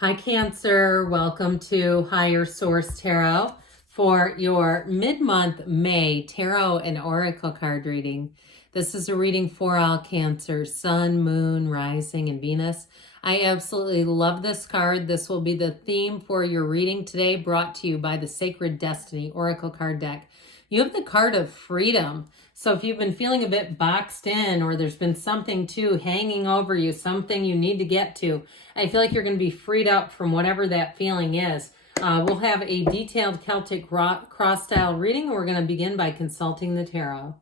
Hi Cancer, welcome to Higher Source Tarot for your mid-month May Tarot and Oracle card reading. This is a reading for all Cancer, Sun, Moon, Rising, and Venus. I absolutely love this card. This will be the theme for your reading today, brought to you by the Sacred Destiny Oracle card deck. You have the card of freedom. So if you've been feeling a bit boxed in, or there's been something too hanging over you, something you need to get to, I feel like you're going to be freed up from whatever that feeling is. We'll have a detailed Celtic cross-style reading, and we're going to begin by consulting the tarot.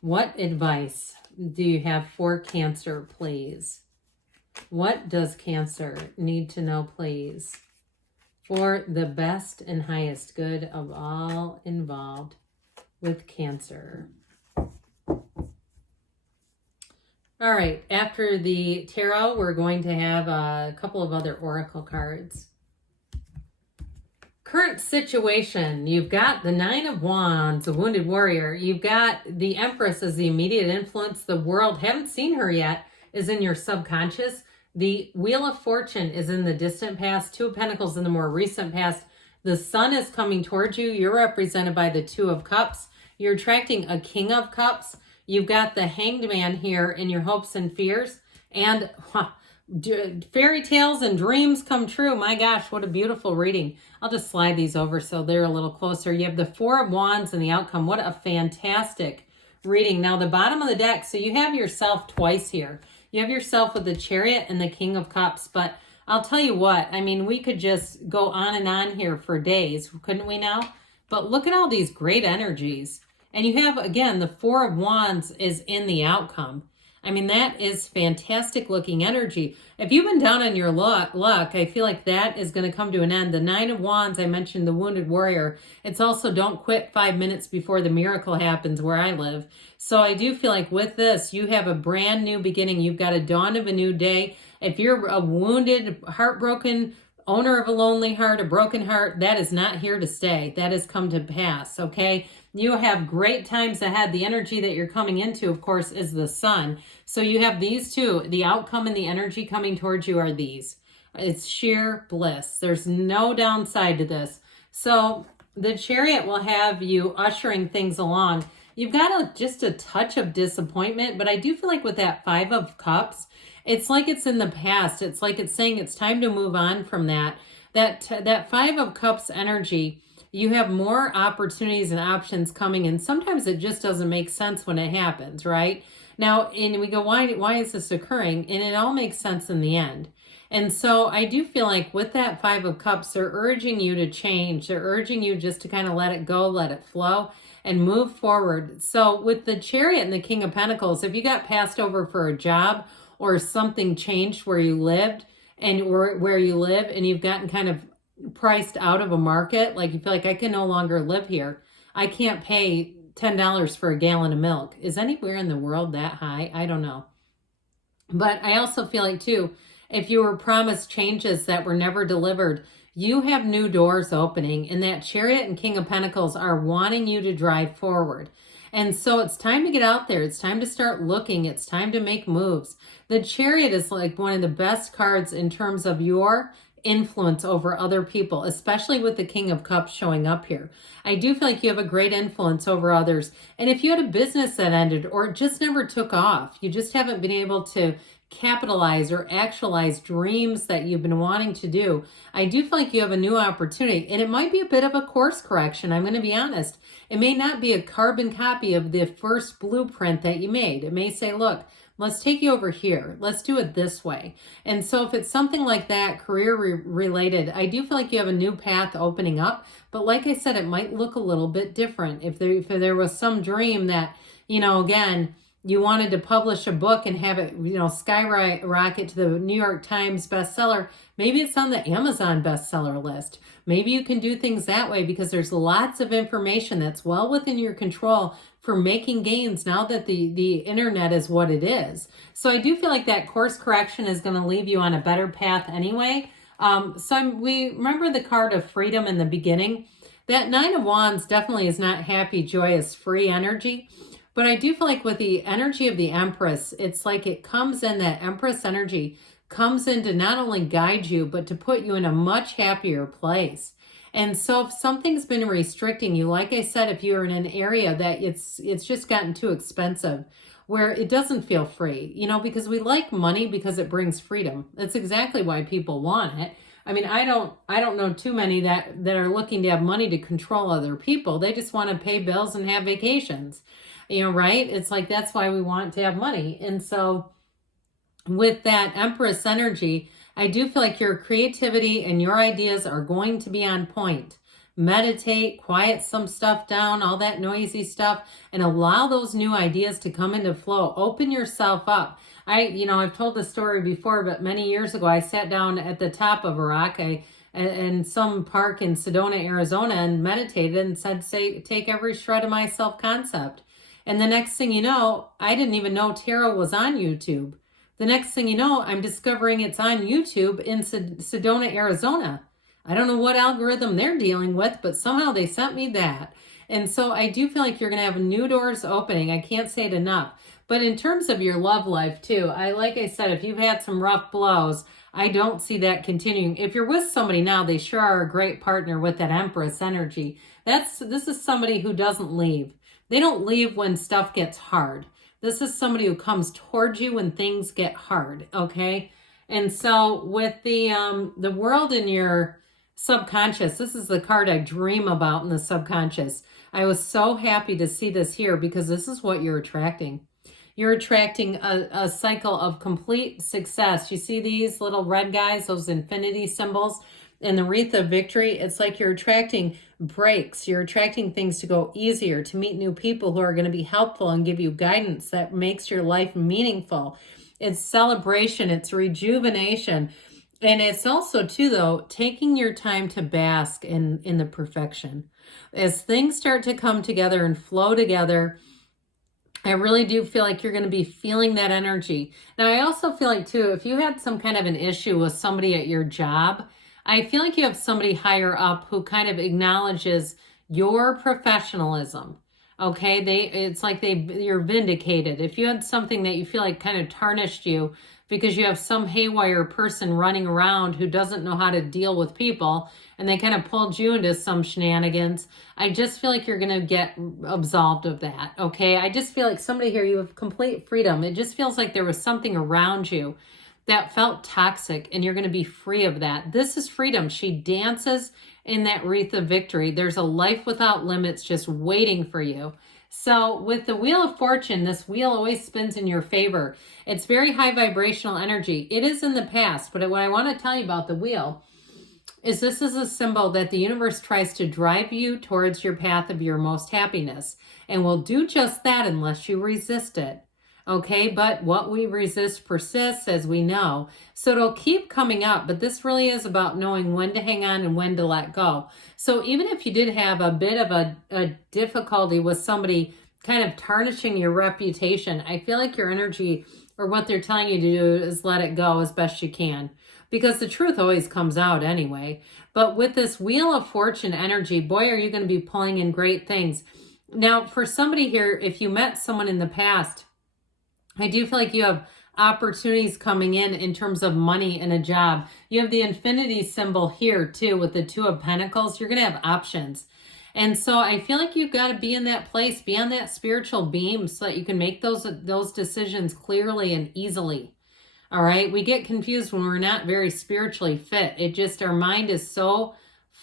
What advice do you have for Cancer, please? What does Cancer need to know, please, for the best and highest good of all involved with Cancer? All right, after the tarot, we're going to have a couple of other oracle cards. Current situation, you've got the Nine of Wands, the Wounded Warrior. You've got the Empress as the immediate influence. The world, haven't seen her yet, is in your subconscious. The Wheel of Fortune is in the distant past. Two of Pentacles in the more recent past. The Sun is coming towards you. You're represented by the Two of Cups. You're attracting a King of Cups. You've got the Hanged Man here in your hopes and fears. And fairy tales and dreams come true. My gosh, what a beautiful reading. I'll just slide these over so they're a little closer. You have the Four of Wands and the outcome. What a fantastic reading. Now, the bottom of the deck, so you have yourself twice here. You have yourself with the Chariot and the King of Cups. But I'll tell you what, I mean, we could just go on and on here for days, couldn't we now? But look at all these great energies. And you have, again, the Four of Wands is in the outcome. I mean, that is fantastic looking energy. If you've been down on your luck, I feel like that is going to come to an end. The Nine of Wands, I mentioned the Wounded Warrior. It's also don't quit 5 minutes before the miracle happens where I live. So I do feel like with this, you have a brand new beginning. You've got a dawn of a new day. If you're a wounded, heartbroken, owner of a lonely heart, a broken heart, that is not here to stay. That has come to pass, okay? You have great times ahead. The energy that you're coming into, of course, is the Sun. So you have these two. The outcome and the energy coming towards you are these. It's sheer bliss. There's no downside to this. So the Chariot will have you ushering things along. You've got just a touch of disappointment, but I do feel like with that Five of Cups, it's like it's in the past. It's like it's saying it's time to move on from that. That Five of Cups energy, you have more opportunities and options coming, and sometimes it just doesn't make sense when it happens, right? Now, and we go, why is this occurring? And it all makes sense in the end. And so I do feel like with that Five of Cups, they're urging you to change. They're urging you just to kind of let it go, let it flow, and move forward. So with the Chariot and the King of Pentacles, if you got passed over for a job or something changed where you lived and where you live, and you've gotten kind of priced out of a market, like you feel like I can no longer live here. I can't pay $10 for a gallon of milk. Is anywhere in the world that high? I don't know. But I also feel like too, if you were promised changes that were never delivered, you have new doors opening, and that Chariot and King of Pentacles are wanting you to drive forward. And so it's time to get out there. It's time to start looking. It's time to make moves. The Chariot is like one of the best cards in terms of your influence over other people, especially with the King of Cups showing up here. I do feel like you have a great influence over others. And if you had a business that ended or it just never took off, you just haven't been able to capitalize or actualize dreams that you've been wanting to do, I do feel like you have a new opportunity. And it might be a bit of a course correction. I'm going to be honest. It may not be a carbon copy of the first blueprint that you made. It may say, look, let's take you over here. Let's do it this way. And so if it's something like that, career related, I do feel like you have a new path opening up. But like I said, it might look a little bit different. If there was some dream that, again, you wanted to publish a book and have it, skyrocket to the New York Times bestseller, maybe it's on the Amazon bestseller list. Maybe you can do things that way because there's lots of information that's well within your control for making gains now that the internet is what it is. So I do feel like that course correction is going to leave you on a better path anyway. We remember the card of freedom in the beginning. That Nine of Wands definitely is not happy, joyous, free energy. But I do feel like with the energy of the Empress, it's like it comes in, that Empress energy comes in to not only guide you, but to put you in a much happier place. And so if something's been restricting you, like I said, if you're in an area that it's just gotten too expensive, where it doesn't feel free, because we like money because it brings freedom. That's exactly why people want it. I mean, I don't know too many that are looking to have money to control other people. They just want to pay bills and have vacations. Right? It's like that's why we want to have money. And so with that Empress energy, I do feel like your creativity and your ideas are going to be on point. Meditate, quiet some stuff down, all that noisy stuff, and allow those new ideas to come into flow. Open yourself up. I've told this story before, but many years ago, I sat down at the top of a rock in some park in Sedona, Arizona, and meditated and said, take every shred of my self-concept. And the next thing you know, I didn't even know tarot was on YouTube. The next thing you know, I'm discovering it's on YouTube in Sedona, Arizona. I don't know what algorithm they're dealing with, but somehow they sent me that. And so I do feel like you're going to have new doors opening. I can't say it enough. But in terms of your love life too, like I said, if you've had some rough blows, I don't see that continuing. If you're with somebody now, they sure are a great partner with that Empress energy. This is somebody who doesn't leave. They don't leave when stuff gets hard. This is somebody who comes towards you when things get hard, okay? And so with the world in your subconscious, this is the card I dream about in the subconscious. I was so happy to see this here because this is what you're attracting. You're attracting a cycle of complete success. You see these little red guys, those infinity symbols, and the wreath of victory. It's like you're attracting breaks. You're attracting things to go easier, to meet new people who are going to be helpful and give you guidance that makes your life meaningful. It's celebration. It's rejuvenation. And it's also, too, though, taking your time to bask in the perfection. As things start to come together and flow together, I really do feel like you're going to be feeling that energy. Now, I also feel like, too, if you had some kind of an issue with somebody at your job, I feel like you have somebody higher up who kind of acknowledges your professionalism. Okay, it's like you're vindicated. If you had something that you feel like kind of tarnished you because you have some haywire person running around who doesn't know how to deal with people and they kind of pulled you into some shenanigans, I just feel like you're going to get absolved of that. Okay, I just feel like somebody here, you have complete freedom. It just feels like there was something around you that felt toxic and you're going to be free of that. This is freedom. She dances in that wreath of victory. There's a life without limits just waiting for you. So with the Wheel of Fortune, this wheel always spins in your favor. It's very high vibrational energy. It is in the past, but what I want to tell you about the wheel is this is a symbol that the universe tries to drive you towards your path of your most happiness and will do just that unless you resist it. Okay, but what we resist persists, as we know. So it'll keep coming up, but this really is about knowing when to hang on and when to let go. So even if you did have a bit of a difficulty with somebody kind of tarnishing your reputation, I feel like your energy or what they're telling you to do is let it go as best you can. Because the truth always comes out anyway. But with this Wheel of Fortune energy, boy, are you going to be pulling in great things. Now, for somebody here, if you met someone in the past, I do feel like you have opportunities coming in terms of money and a job. You have the infinity symbol here too with the Two of Pentacles. You're going to have options. And so I feel like you've got to be in that place, be on that spiritual beam so that you can make those decisions clearly and easily. All right. We get confused when we're not very spiritually fit. It just, our mind is so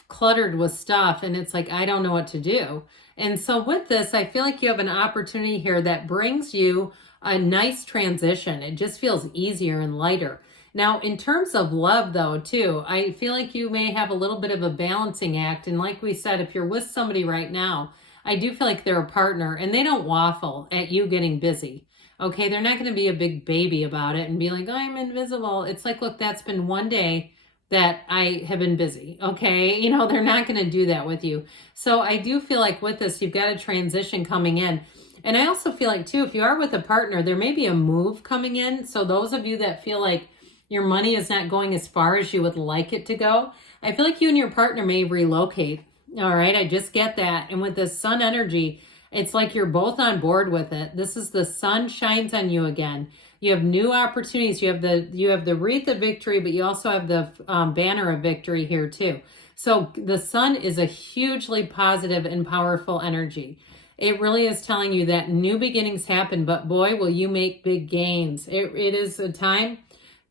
cluttered with stuff and it's like, I don't know what to do. And so with this, I feel like you have an opportunity here that brings you a nice transition. It just feels easier and lighter. Now, in terms of love, though, too, I feel like you may have a little bit of a balancing act. And like we said, if you're with somebody right now, I do feel like they're a partner and they don't waffle at you getting busy. Okay, they're not going to be a big baby about it and be like, oh, I'm invisible. It's like, look, that's been one day that I have been busy. Okay, they're not going to do that with you. So I do feel like with this, you've got a transition coming in. And I also feel like, too, if you are with a partner, there may be a move coming in. So those of you that feel like your money is not going as far as you would like it to go, I feel like you and your partner may relocate. All right, I just get that. And with this sun energy, It's like you're both on board with it. This is the sun shines on you again. You have new opportunities. You have the wreath of victory, but you also have the banner of victory here too. So the sun is a hugely positive and powerful energy. It really is telling you that new beginnings happen, but boy, will you make big gains. It is a time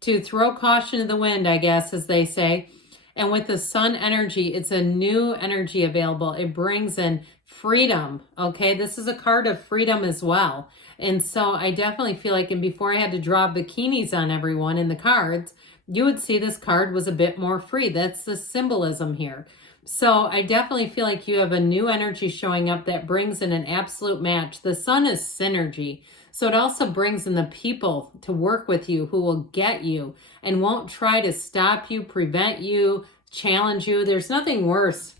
to throw caution to the wind, I guess, as they say. And with the sun energy, it's a new energy available. It brings in freedom. Okay, this is a card of freedom as well. And so I definitely feel like, and before I had to draw bikinis on everyone in the cards, you would see this card was a bit more free. That's the symbolism here. So I definitely feel like you have a new energy showing up that brings in an absolute match. The sun is synergy. So it also brings in the people to work with you who will get you and won't try to stop you, prevent you, challenge you. There's nothing worse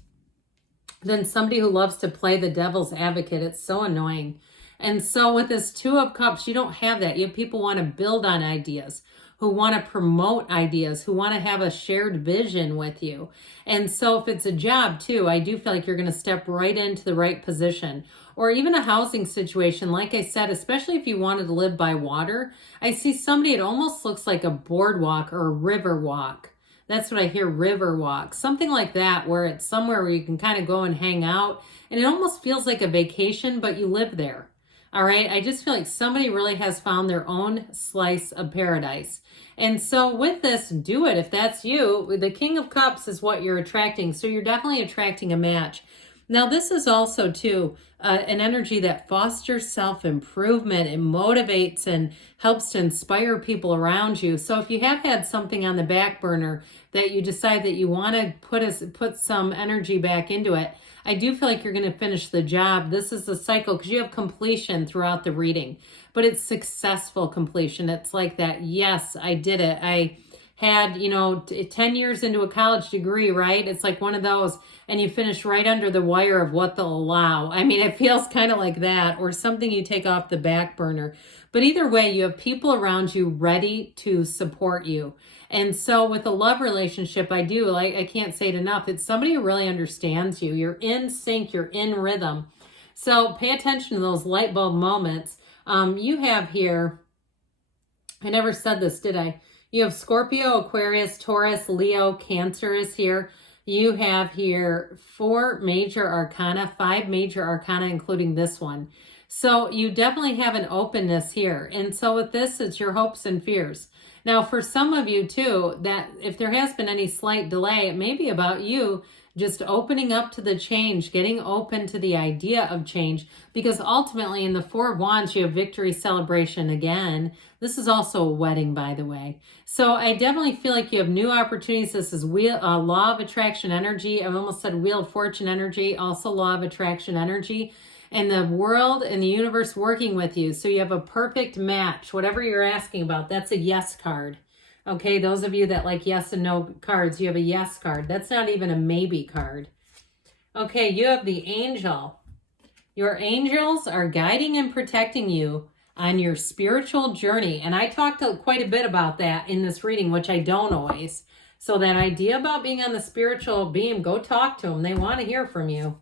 than somebody who loves to play the devil's advocate. It's so annoying. And so with this Two of Cups, you don't have that. You have people who want to build on ideas, who want to promote ideas, who want to have a shared vision with you. And so if it's a job too, I do feel like you're going to step right into the right position. Or even a housing situation, like I said, especially if you wanted to live by water. I see somebody, it almost looks like a boardwalk or a river walk. That's what I hear, river walk. Something like that, where it's somewhere where you can kind of go and hang out. And it almost feels like a vacation, but you live there. All right, I just feel like somebody really has found their own slice of paradise. And so with this, do it. If that's you, the King of Cups is what you're attracting. So you're definitely attracting a match. Now, this is also, too, an energy that fosters self-improvement. It motivates and helps to inspire people around you. So if you have had something on the back burner that you decide that you want to put some energy back into it, I do feel like you're going to finish the job. This is the cycle because you have completion throughout the reading, but it's successful completion. It's like that, yes, I did it. I had, 10 years into a college degree, right? It's like one of those, and you finish right under the wire of what they'll allow. I mean, it feels kind of like that, or something you take off the back burner. But either way, you have people around you ready to support you. And so with a love relationship, I can't say it enough. It's somebody who really understands you. You're in sync, you're in rhythm. So pay attention to those light bulb moments. You have here, I never said this, did I? You have Scorpio, Aquarius, Taurus, Leo, Cancer is here. You have here 4 major arcana, 5 major arcana, including this one. So you definitely have an openness here. And so with this, it's your hopes and fears. Now, for some of you too, that if there has been any slight delay, it may be about you just opening up to the change, getting open to the idea of change, because ultimately in the 4 of Wands, you have victory celebration again. This is also a wedding, by the way. So I definitely feel like you have new opportunities. This is law of attraction energy. I've almost said wheel of fortune energy, also law of attraction energy. And the world and the universe working with you. So you have a perfect match. Whatever you're asking about, that's a yes card. Okay, those of you that like yes and no cards, you have a yes card. That's not even a maybe card. Okay, you have the angel. Your angels are guiding and protecting you on your spiritual journey. And I talked quite a bit about that in this reading, which I don't always. So that idea about being on the spiritual beam, go talk to them. They want to hear from you.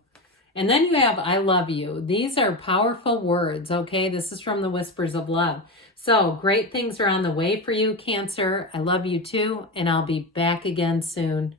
And then you have, I love you. These are powerful words, okay? This is from the Whispers of Love. So great things are on the way for you, Cancer. I love you too, and I'll be back again soon.